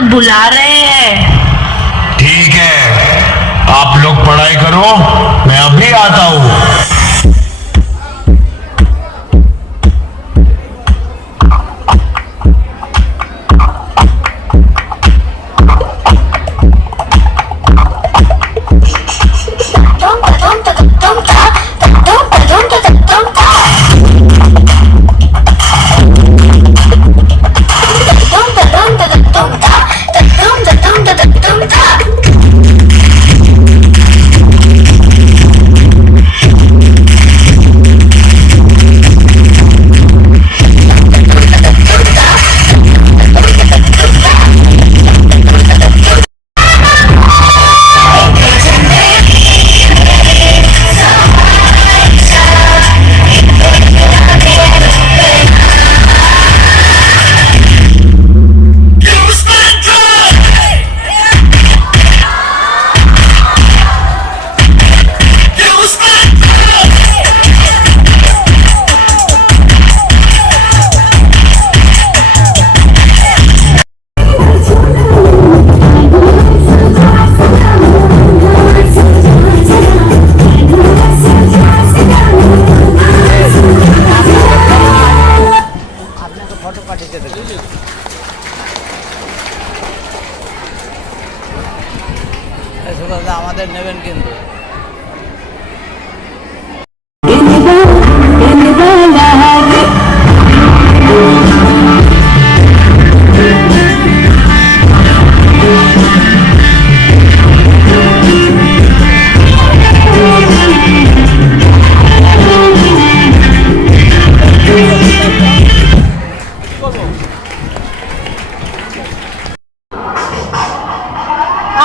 लोग बुला रहे हैं। ठीक है, आप लोग पढ़ाई करो, मैं अभी आता हूँ। আমাদের নেবেন কিন্তু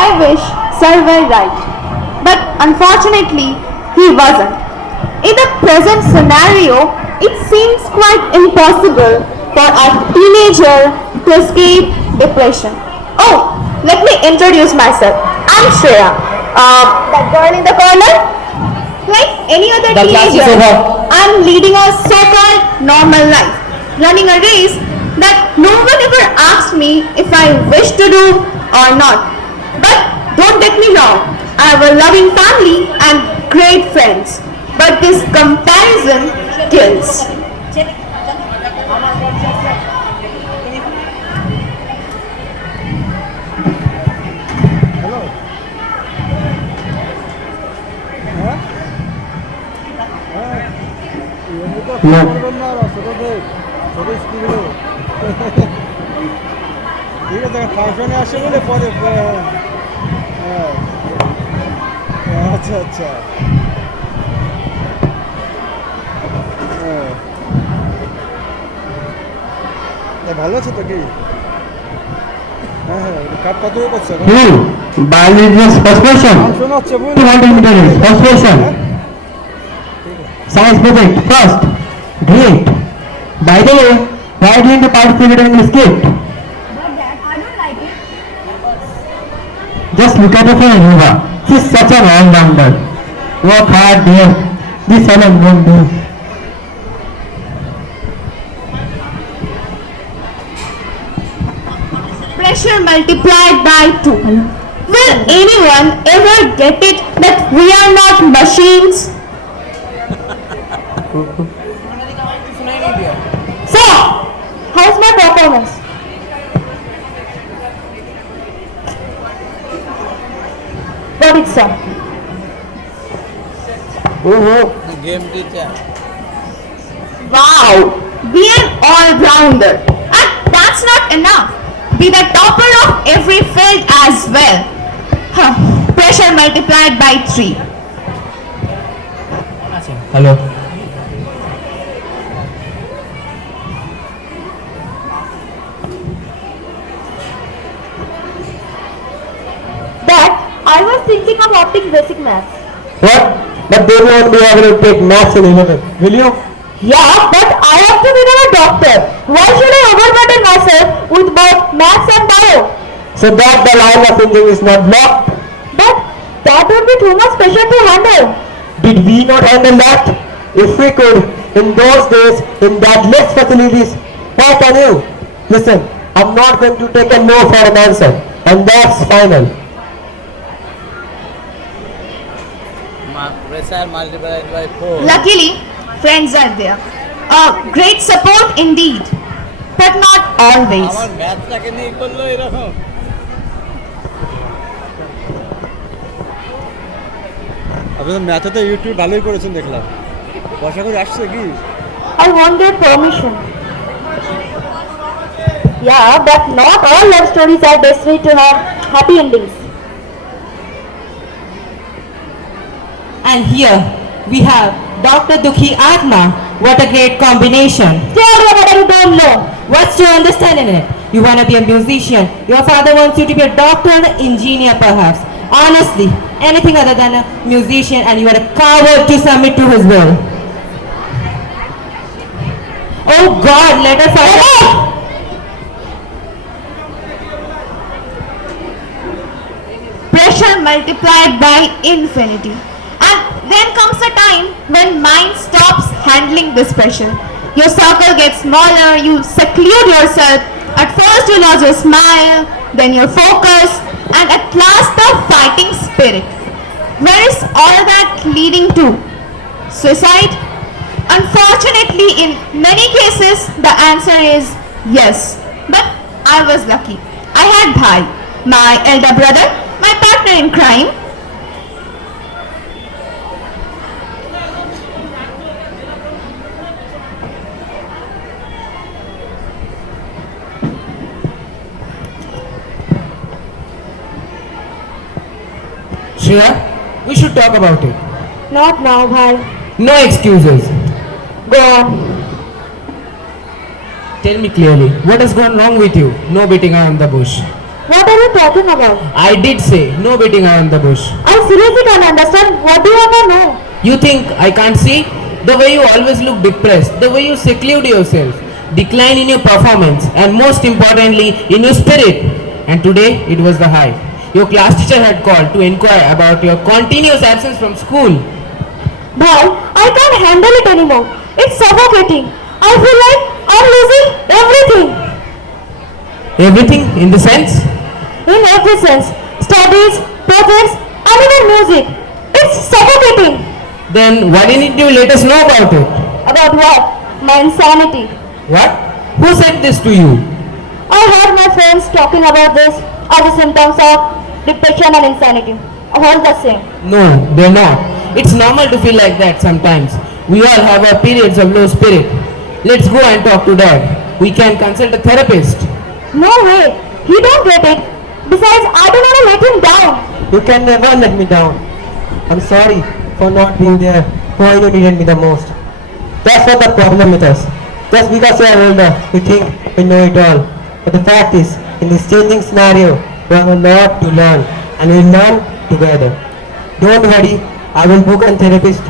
I wish Sir were right, but unfortunately he wasn't. In the present scenario, it seems quite impossible for a teenager to escape depression. Oh, let me introduce myself. I'm Shreya, that girl in the corner. Like any other teenager, I'm leading a so-called normal life, running a race that no one ever asked me if I wish to do or not. But don't get me wrong, I have a loving family and great friends. But this comparison kills. ঠিক আছে ফাংশনে আসে বলে পরে আচ্ছা আচ্ছা ভালো আছে তো কি হ্যাঁ হ্যাঁ কাপ কত করছে biology first question, শোনা হচ্ছে 200 meters first question, science project first, great. By the way, why didn't you participate in the skit? Just look at her friend Yuva. She's such an all-rounder. Work hard, dear. This fellow won't do. Pressure multiplied by 2. Will anyone ever get it that we are not machines? So, how's my performance? Got it, sir. Game teacher Wow, be an all-rounder. And that's not enough. Be the topper of every field as well. Huh. Pressure multiplied by 3. Hello. Dad, I was thinking of opting basic maths. What? But they won't be able to take maths in 11. Will you? Yeah, but I have to become a doctor. Why should I overburden myself with both maths and bio? So that the line of thinking is not blocked. But that would be too much pressure to handle. Did we not handle that? If we could, in those days, in that less facilities, why can you? Listen, I'm not going to take a no for an answer. And that's final. Pressure multiplied by 4. Luckily, friends are there. Great support indeed, but not always. আমার ম্যাথটাকে নিয়ে করলো এরকম। আপনি তো ম্যাথে তো YouTube ভালোই করেছেন দেখলাম। পয়সা করে আসছে কি? I want their permission. Yeah, but not all love stories are destined to have happy endings. And here we have Dr. Dukhi Atma. What a great combination. Tell me what you don't know. What's to understand in it? You want to be a musician. Your father wants you to be a doctor or an engineer perhaps. Honestly, anything other than a musician, and you are a coward to submit to his will. Oh God, let us fight. Pressure multiplied by infinity. And then comes a time when mind stops handling this pressure. Your circle gets smaller, you seclude yourself. At first you lose your smile, then your focus, and at last the fighting spirit. Where is all that leading to? Suicide? Unfortunately, in many cases, the answer is yes. But I was lucky. I had Bhai, my elder brother, my partner in crime. Shreya, we should talk about it. Not now, Bhai. No excuses. Go on. Tell me clearly, what has gone wrong with you? No beating around the bush. What are you talking about? I did say no beating around the bush. I seriously can't understand. What do you want to know? You think I can't see? The way you always look depressed, the way you seclude yourself, decline in your performance, and most importantly, in your spirit. And today, it was the high. Your class teacher had called to inquire about your continuous absence from school. Bhai, I can't handle it anymore. It's suffocating. I feel like I'm losing everything. Everything in the sense? In every sense. Studies, projects, and even music. It's suffocating. Then why didn't you let us know about it? About what? My insanity. What? Who said this to you? I heard my friends talking about this as a symptoms of depression and insanity. All the same. No, they're not. It's normal to feel like that sometimes. We all have our periods of low spirit. Let's go and talk to Dad. We can consult a therapist. No way. He don't get it. Besides, I don't want to let him down. You can never let me down. I'm sorry for not being there when you needed me the most. That's not the problem with us. Just because we are older, we think we know it all. But the fact is, in this changing scenario, we have a lot to learn, and we'll learn together. Don't worry, I will book a therapist.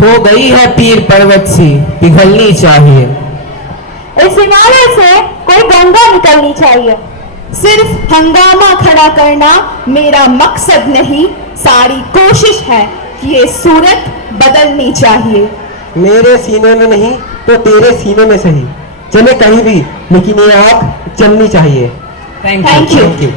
हो गई है पीर पर्वत सी पिघलनी चाहिए. इस हिमालय से कोई गंगा निकलनी चाहिए. सिर्फ हंगामा खड़ा करना मेरा मकसद नहीं, सारी कोशिश है कि ये सूरत बदलनी चाहिए. मेरे सीने में नहीं तो तेरे सीने में सही, चले कहीं भी, लेकिन ये आग जलनी चाहिए. Thank Thank you. Thank you.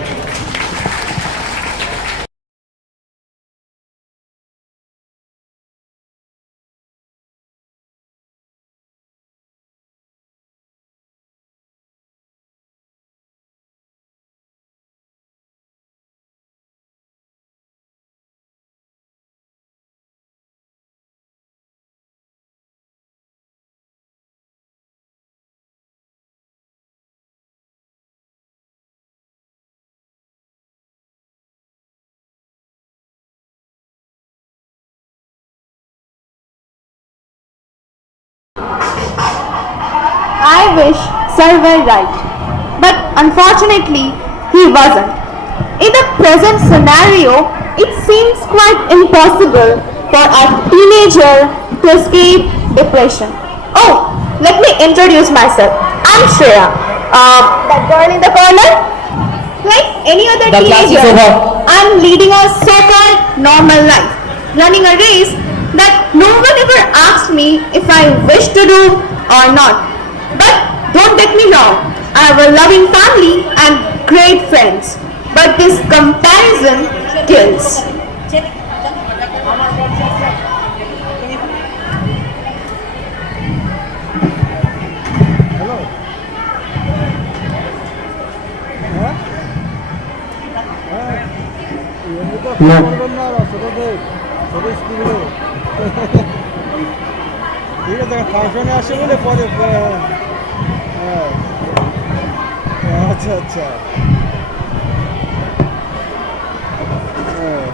I wish Sir were right, but unfortunately he wasn't. In the present scenario, it seems quite impossible for a teenager to escape depression. Oh, let me introduce myself. I'm Shreya. That girl in the corner? Like any other The class is teenager, over. I'm leading a so-called normal life, running a race that no one ever asked me if I wish to do or not. But don't get me wrong, I have a loving family and great friends. But this comparison kills. Hello হ্যাঁ হ্যাঁ এমনি তো Yeah. করবেন না ছোটদের ছোট স্কুলে ঠিক আছে ফাংশনে আসে বলে পরে হ্যাঁ আচ্ছা আচ্ছা হ্যাঁ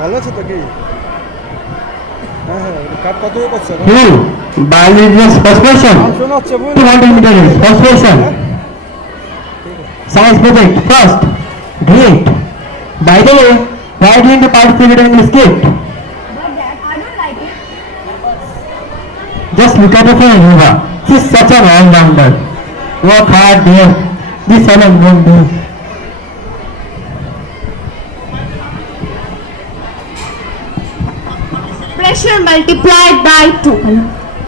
ভালো আছে তো কি হ্যাঁ হ্যাঁ কাপ কত করছে Who? Biology is first person. Function হচ্ছে বুঝলি 200 meters, first person. Science project, first. Great. By the way, why didn't you participate in the skit? Just look at her friend, Yuva. She's such an all-rounder. Work hard, dear. This alone won't do. Pressure multiplied by 2.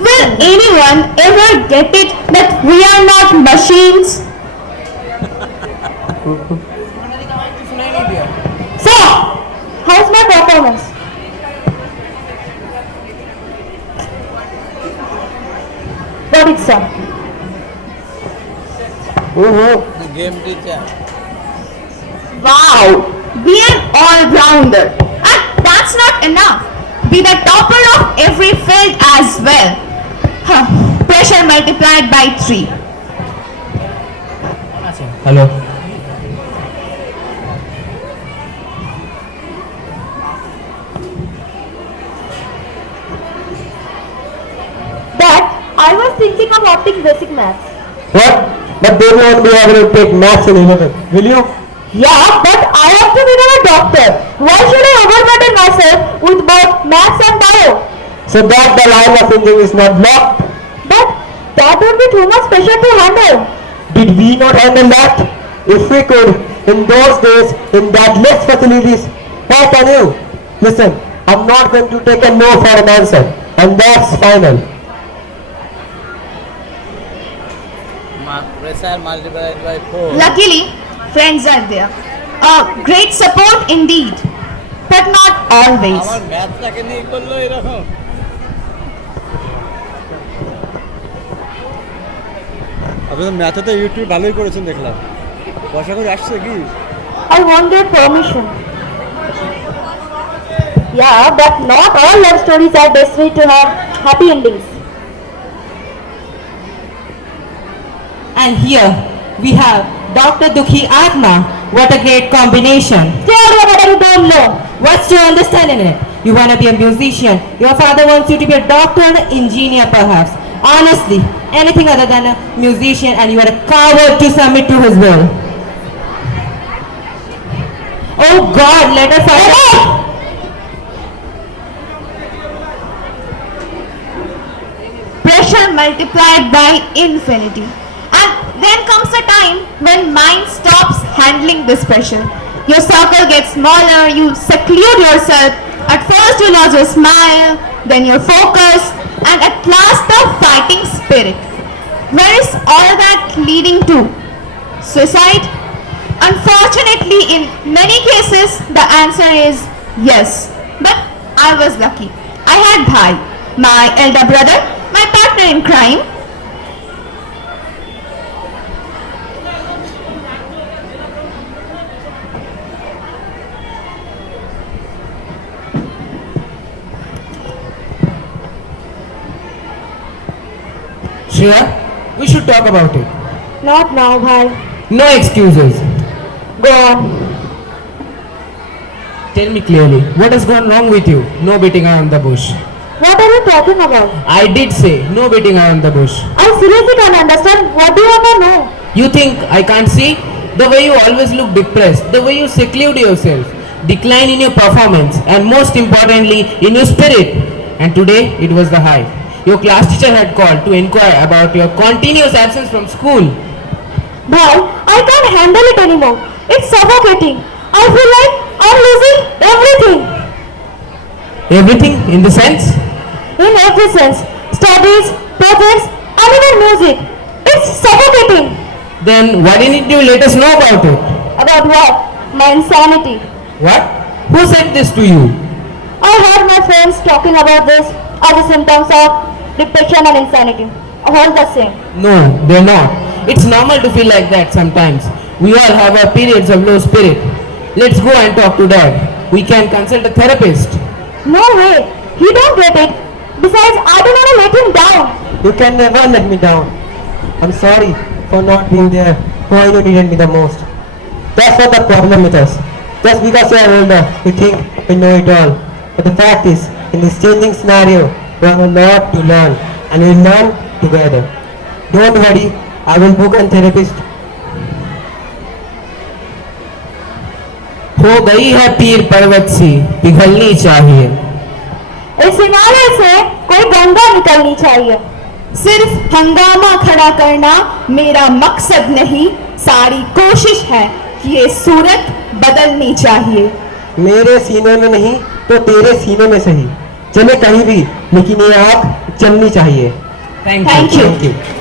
Will anyone ever get it that we are not machines? So, how's my performance? Got it, sir. Game teacher Wow, be an all-rounder. And that's not enough. Be the topper of every field as well. Huh. Pressure multiplied by 3. Hello. Dad, I was thinking of opting basic maths. What? But they won't be able to take maths in 11. Will you? Yeah, but I have to become a doctor. Why should I overburden myself with both maths and bio? So that the line of thinking is not blocked. But that would be too much pressure to handle. Did we not handle that? If we could, in those days, in that less facilities, why can you? Listen, I'm not going to take a no for an answer. And that's final. Pressure multiplied by 4 Luckily, friends are there. Great support indeed, but not always. আমার ম্যাথটাকে নিয়ে করলো এরকম আপনি তো ম্যাথে তো YouTube ভালোই করেছেন দেখলাম পয়সা করে আসছে কি I want their permission. Yeah, but not all love stories are destined to have happy endings. And here we have Dr. Dukhi Atma. What a great combination. Tell me what you don't know. What's to understand in it? You want to be a musician. Your father wants you to be a doctor or an engineer perhaps. Honestly, anything other than a musician, and you are a coward to submit to his will. Oh God, let us find out. Pressure multiplied by infinity. And then comes a time when mind stops handling this pressure. Your circle gets smaller, you seclude yourself. At first you lose your smile, then your focus, and at last the fighting spirit. Where is all that leading to? Suicide? Unfortunately, in many cases, the answer is yes. But I was lucky. I had Bhai, my elder brother, my partner in crime. Shreya, we should talk about it. Not now, Bhai. No excuses. Go on. Tell me clearly, what has gone wrong with you? No beating around the bush. What are you talking about? I did say no beating around the bush. I seriously can't understand. What do you want to know? You think I can't see? The way you always look depressed, the way you seclude yourself, decline in your performance, and most importantly, in your spirit. And today, it was the high. Your class teacher had called to inquire about your continuous absence from school. Bhai, I can't handle it anymore. It's suffocating. I feel like I'm losing everything. Everything in the sense? in every sense. Studies, projects, and even music. It's suffocating. Then why didn't you let us know about it? About what? My insanity. What? Who said this to you? I heard my friends talking about this as the symptoms of depression and insanity. All the same. No, they're not. It's normal to feel like that sometimes. We all have our periods of low spirit. Let's go and talk to Dad. We can consult a therapist. No way. He don't get it. Besides, I don't want to let him down. You can never let me down. I'm sorry for not being there when you needed me the most. That's not the problem with us. Just because you are older, you think you know it all. But the fact is, in this changing scenario, we have a lot to learn, and we'll learn together. Don't worry, I will book a therapist. हो गई है पीर पर्वत सी पिघलनी चाहिए. इस हिमालय से कोई गंगा निकलनी चाहिए. सिर्फ हंगामा खड़ा करना मेरा मकसद नहीं, सारी कोशिश है कि ये सूरत बदलनी चाहिए. मेरे सीने में नहीं तो तेरे सीने में सही. चले कहीं भी, लेकिन ये आग जलनी चाहिए. Thank you. Thank you. Thank you.